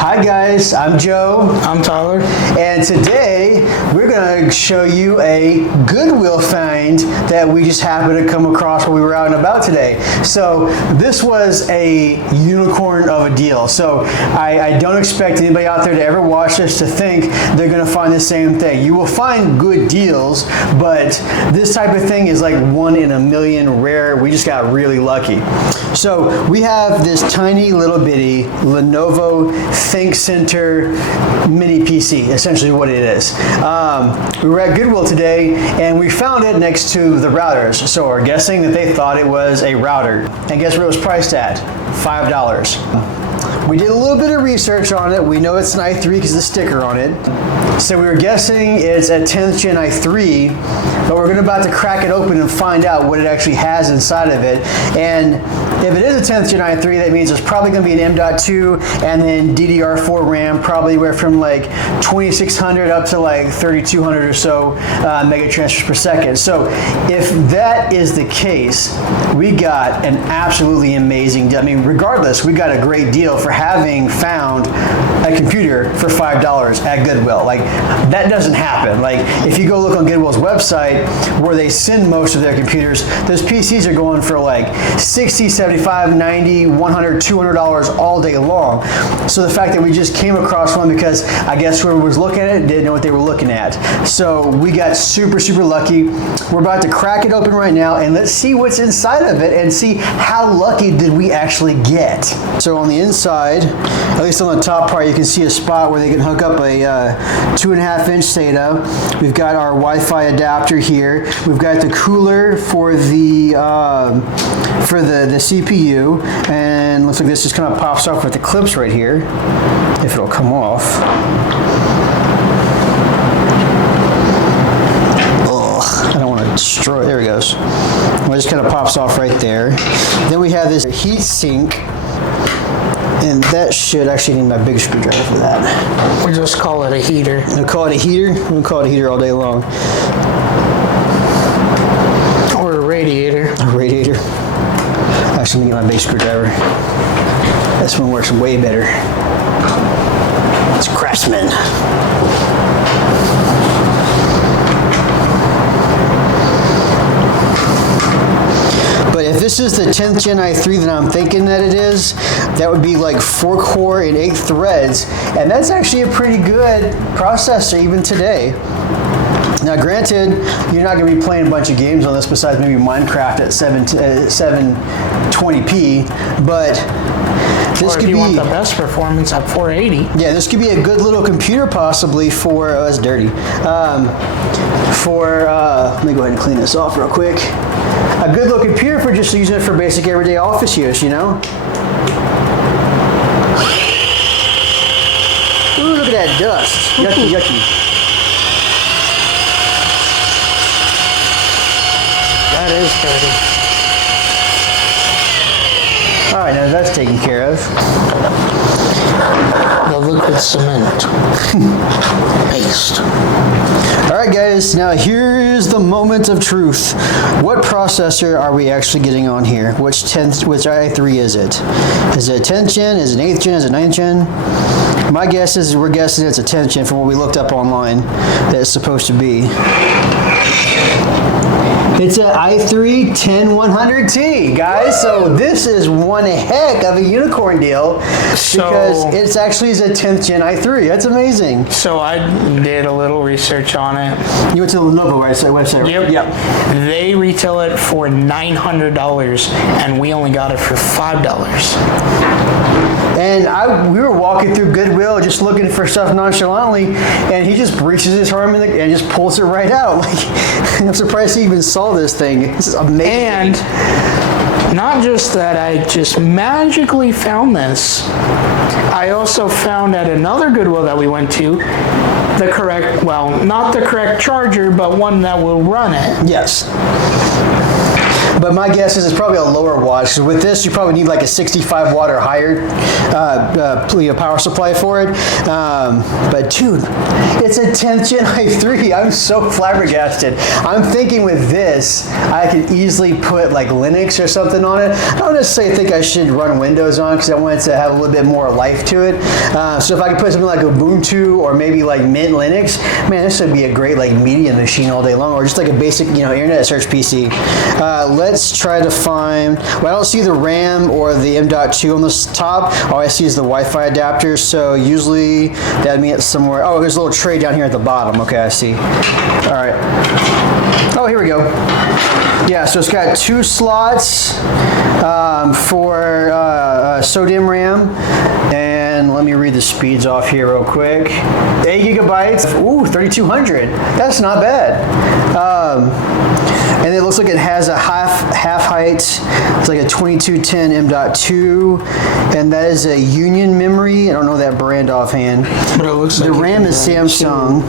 Hi guys, I'm Joe. I'm Tyler. And today we're going to show you a Goodwill find that we just happened to come across while we were out and about today. So this was a unicorn of a deal. So I don't expect anybody out there to ever watch this to think they're going to find the same thing. You will find good deals, but this type of thing is like 1 in a million rare. We just got really lucky. So we have this tiny little bitty Lenovo ThinkCentre mini PC, essentially what it is. We were at Goodwill today and we found it next to the routers. So we're guessing that they thought it was a router. And guess what it was priced at? $5. We did a little bit of research on it. We know it's an i3 because of the sticker on it. So we were guessing it's a 10th gen i3, but we're about to crack it open and find out what it actually has inside of it. And if it is a 10th gen i3, that means it's probably going to be an M.2 and then DDR4 RAM, probably anywhere from like 2600 up to like 3200 or so mega transfers per second. So if that is the case, we got an absolutely amazing deal. I mean, regardless, we got a great deal for having found a computer for $5 at Goodwill. Like, that doesn't happen. Like, if you go look on Goodwill's website where they send most of their computers, those PCs are going for like $60, $75, $90, $100, $200 all day long. So the fact that we just came across one because I guess whoever was looking at it didn't know what they were looking at. So we got super, super lucky. We're about to crack it open right now and let's see what's inside of it and see how lucky did we actually get. So on the inside, at least on the top part, you can see a spot where they can hook up a 2.5-inch SATA. We've got our Wi-Fi adapter here. We've got the cooler for the CPU, and looks like this just kind of pops off with the clips right here, if it'll come off. Ugh, I don't want to destroy it. There it goes. Well, it just kind of pops off right there. Then we have this heat sink. And that should actually need my big screwdriver for that. We'll just call it a heater. We'll call it a heater? We'll call it a heater all day long. Or a radiator. A radiator. Actually, let me get my big screwdriver. This one works way better. It's Craftsman. But if this is the 10th gen i3 that I'm thinking that it is, that would be like 4-core and 8 threads. And that's actually a pretty good processor even today. Now granted, you're not going to be playing a bunch of games on this besides maybe Minecraft at 720p, but this or if you want the best performance at 480. Yeah, this could be a good little computer possibly for, oh, that's dirty. Let me go ahead and clean this off real quick. A good little computer for just using it for basic everyday office use, you know? Ooh, look at that dust. Yucky, yucky. That is dirty. All right, now that's taken care of. The liquid cement paste. All right, guys, now here is the moment of truth. What processor are we actually getting on here? Which i3 is it? Is it 10th gen? Is it 8th gen? Is it 9th gen? My guess is we're guessing it's a 10th gen from what we looked up online that it's supposed to be. It's an i3 10100T, guys. So this is one heck of a unicorn deal because it's actually a 10th gen i3. That's amazing. So I did a little research on it. You went to the Lenovo website, right? Yep. They retail it for $900 and we only got it for $5. And we were walking through Goodwill just looking for stuff nonchalantly, and he just reaches his arm in and just pulls it right out. Like, I'm surprised he even saw this thing. This is amazing. And not just that I just magically found this, I also found at another Goodwill that we went to the correct, well, not the correct charger, but one that will run it. Yes. But my guess is it's probably a lower wattage. So with this, you probably need like a 65 watt or higher power supply for it. But dude, it's a 10th Gen i3. I'm so flabbergasted. I'm thinking with this, I could easily put like Linux or something on it. I don't necessarily think I should run Windows on because I want it to have a little bit more life to it. So if I could put something like Ubuntu or maybe like Mint Linux, man, this would be a great like media machine all day long, or just like a basic, internet search PC. Let's try to find, well, I don't see the RAM or the M.2 on the top. All I see is the Wi-Fi adapter. So usually that'd mean it's somewhere. Oh, there's a little tray down here at the bottom. Okay, I see. All right. Oh, here we go. Yeah, so it's got 2 slots for SODIMM RAM. And let me read the speeds off here real quick. 8 gigabytes. Ooh, 3200. That's not bad. And it looks like it has a half height. It's like a 2210 M.2, and that is a Union memory. I don't know that brand offhand. But it looks like the RAM is Samsung.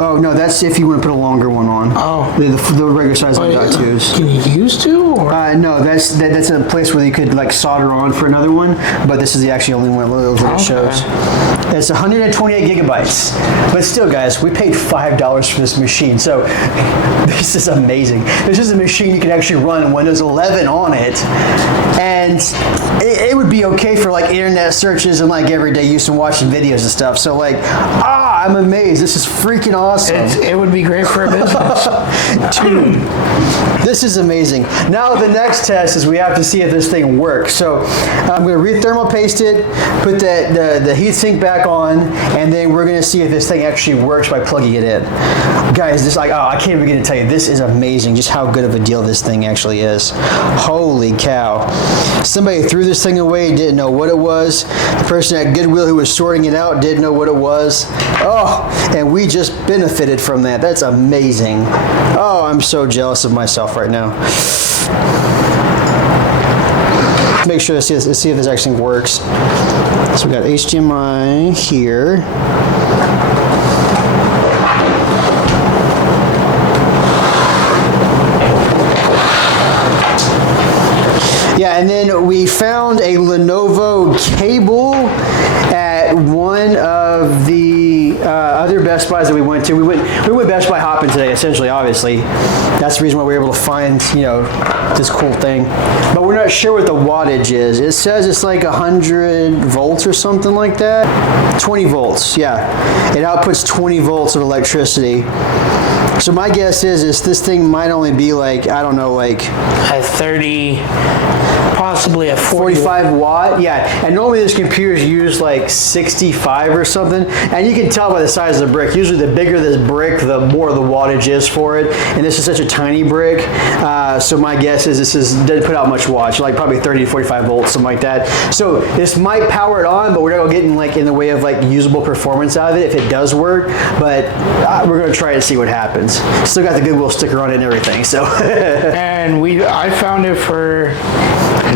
Oh no, that's if you want to put a longer one on. Oh, the regular size M.2s. Can you use 2? Or? No, that's a place where you could like solder on for another one, but this is the actually only one that it shows. It's 128 gigabytes, but still, guys, we paid $5 for this machine, so this is amazing. This is a machine you can actually run Windows 11 on it, and it would be okay for like internet searches and like everyday use and watching videos and stuff. So like, I'm amazed. This is freaking awesome. It would be great for a business. Dude, this is amazing. Now the next test is we have to see if this thing works. So I'm going to re-thermal paste it, put the heatsink back on, and then we're going to see if this thing actually works by plugging it in. Guys, this I can't even begin to tell you. This is amazing. Just how good of a deal this thing actually is. Holy cow! Somebody threw this thing away, didn't know what it was. The person at Goodwill who was sorting it out didn't know what it was. Oh, and we just benefited from that. That's amazing. Oh, I'm so jealous of myself right now. Make sure to see if this actually works. So we got HDMI here. Yeah, and then we found a Lenovo cable at one of the other Best Buys that we went to. We went Best Buy hopping today, essentially, obviously. That's the reason why we were able to find, this cool thing. But we're not sure what the wattage is. It says it's like 100 volts or something like that. 20 volts, yeah. It outputs 20 volts of electricity. So my guess is this thing might only be like, I don't know, like a 30, possibly a 45 watt. Yeah, and normally these computers use like 65 or something, and you can tell by the size of the brick. Usually the bigger this brick, the more the wattage is for it, and this is such a tiny brick. So my guess is this doesn't put out much wattage, like probably 30 to 45 volts, something like that. So this might power it on, but we're not getting like in the way of like usable performance out of it if it does work. But we're gonna try it and see what happens. Still got the Goodwill sticker on it and everything. So and I found it for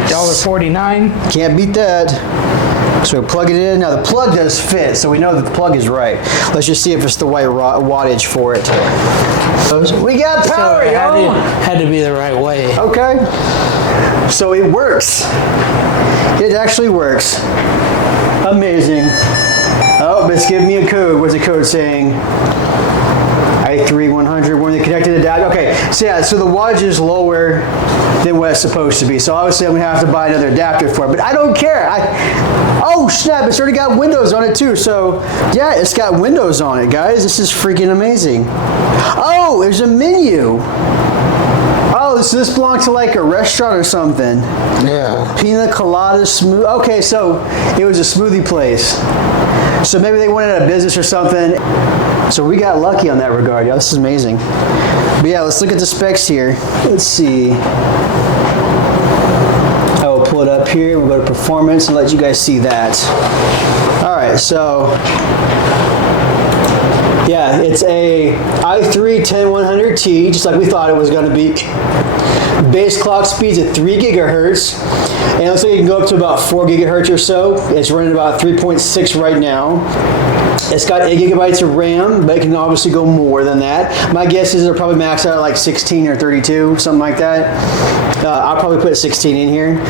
$1.49. Can't beat that. So we plug it in. Now the plug does fit, so we know that the plug is right. Let's just see if it's the right wattage for it. We got power, so it yo! had to be the right way. Okay. So it works. It actually works. Amazing. Oh, it's giving me a code. What's the code saying? i3-100, when they connected adapter. Okay, so yeah, so the wattage is lower than what it's supposed to be. So obviously I'm gonna have to buy another adapter for it, but I don't care. Oh snap, it's already got Windows on it too. So yeah, it's got Windows on it, guys. This is freaking amazing. Oh, there's a menu. Oh, so this belongs to like a restaurant or something. Yeah. Pina colada smoothie. Okay, so it was a smoothie place. So maybe they went out of business or something. So we got lucky on that regard, y'all. This is amazing. But yeah, let's look at the specs here. Let's see. I will pull it up here. We'll go to performance and let you guys see that. All right, so yeah, it's a i3-10100T, just like we thought it was going to be. Base clock speeds at 3 gigahertz, and it looks like it can go up to about 4 gigahertz or so. It's running about 3.6 right now. It's got 8 gigabytes of RAM, but it can obviously go more than that. My guess is it'll probably max out at like 16 or 32, something like that. I'll probably put 16 in here.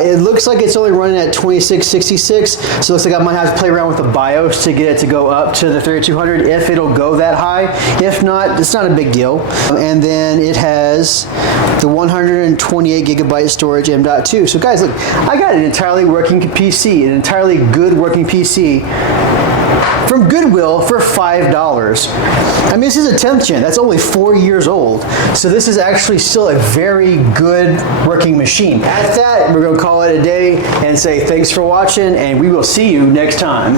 It looks like it's only running at 2666, so it looks like I might have to play around with the BIOS to get it to go up to the 3200 if it'll go that high. If not, it's not a big deal. And then it has the 128 gigabyte storage M.2. So guys, look, I got an entirely working PC, an entirely good working PC from Goodwill for $5. I mean, this is a 10th gen. That's only 4 years old. So this is actually still a very good working machine. At that, we're going to call it a day and say thanks for watching, and we will see you next time.